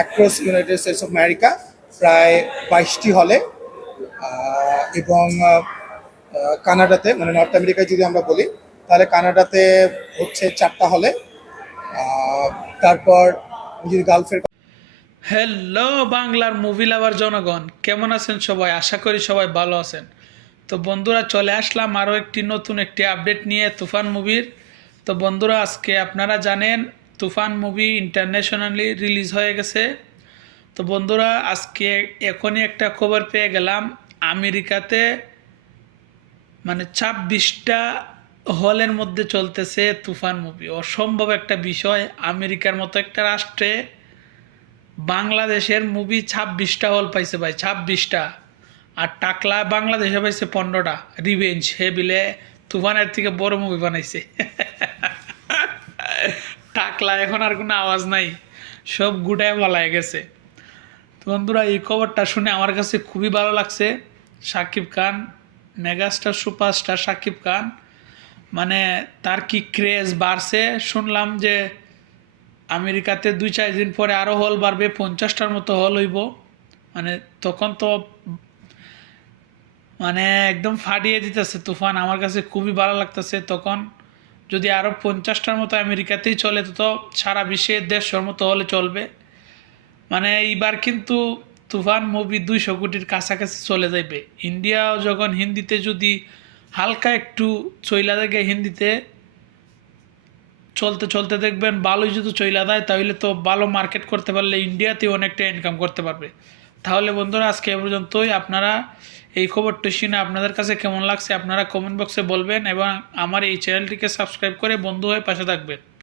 Across United States of America প্রায় বাইশটি হলে এবং কানাডাতে মানে নর্থ আমেরিকায় যদি আমরা বলি, তাহলে কানাডাতে হচ্ছে চারটা হলে তারপর যদি গালফের হ্যালো বাংলার মুভি লাভার জনগণ, কেমন আছেন সবাই? আশা করি সবাই ভালো আছেন। তো বন্ধুরা, চলে আসলাম আরও একটি নতুন একটি আপডেট নিয়ে তুফান মুভির তো বন্ধুরা, আজকে আপনারা জানেন তুফান মুভি ইন্টারন্যাশনালি রিলিজ হয়ে গেছে। তো বন্ধুরা, আজকে এখনই একটা খবর পেয়ে গেলাম। আমেরিকাতে মানে ছাব্বিশটা হলের মধ্যে চলতেছে তুফান মুভি। অসম্ভব একটা বিষয়। আমেরিকার মতো একটা রাষ্ট্রে বাংলাদেশের মুভি ছাব্বিশটা হল পাইছে ভাই, ছাব্বিশটা। আর টাকলা বাংলাদেশে পাইছে পনেরোটা। রিভেঞ্জ, হে বিলে, তুফানের থেকে বড় মুভি বানাইছে। টাকলা এখন আর কোনো আওয়াজ নাই। সব গুটায় বলায় গেছে। তো বন্ধুরা, এই খবরটা শুনে আমার কাছে খুবই ভালো লাগছে। সাকিব খান, মেগাস্টার, সুপারস্টার সাকিব খান মানে তার কি ক্রেজ বাড়ছে? শুনলাম যে আমেরিকাতে দুই, চার দিন পরে আরও হল বাড়বে, পঞ্চাশটার মতো হল হইব। মানে তখন তো মানে একদম ফাটিয়ে দিতেছে তুফান। আমার কাছে খুবই ভালো লাগতেছে। তখন যদি আরও পঞ্চাশটার মতো আমেরিকাতেই চলে, তো সারা বিশ্বে দেড়শোর মতো হলে চলবে। মানে এইবার কিন্তু তুফান, মুভি দুইশো কোটির কাছাকাছি চলে যাবে ইন্ডিয়াও যখন হিন্দিতে যদি হালকা একটু চইলা দেখে হিন্দিতে চলতে চলতে দেখবেন ভালোই যদি চইলা দেয়, তাহলে তো ভালো মার্কেট করতে পারলে ইন্ডিয়াতে অনেকটা ইনকাম করতে পারবে। তাহলে বন্ধুরা, আজকে এ পর্যন্তই। আপনারা এই খবরটি শুনে আপনাদের কাছে কেমন লাগছে আপনারা কমেন্ট বক্সে বলবেন এবং আমার এই চ্যানেলটিকে সাবস্ক্রাইব করে বন্ধু হয়ে পাশে থাকবেন।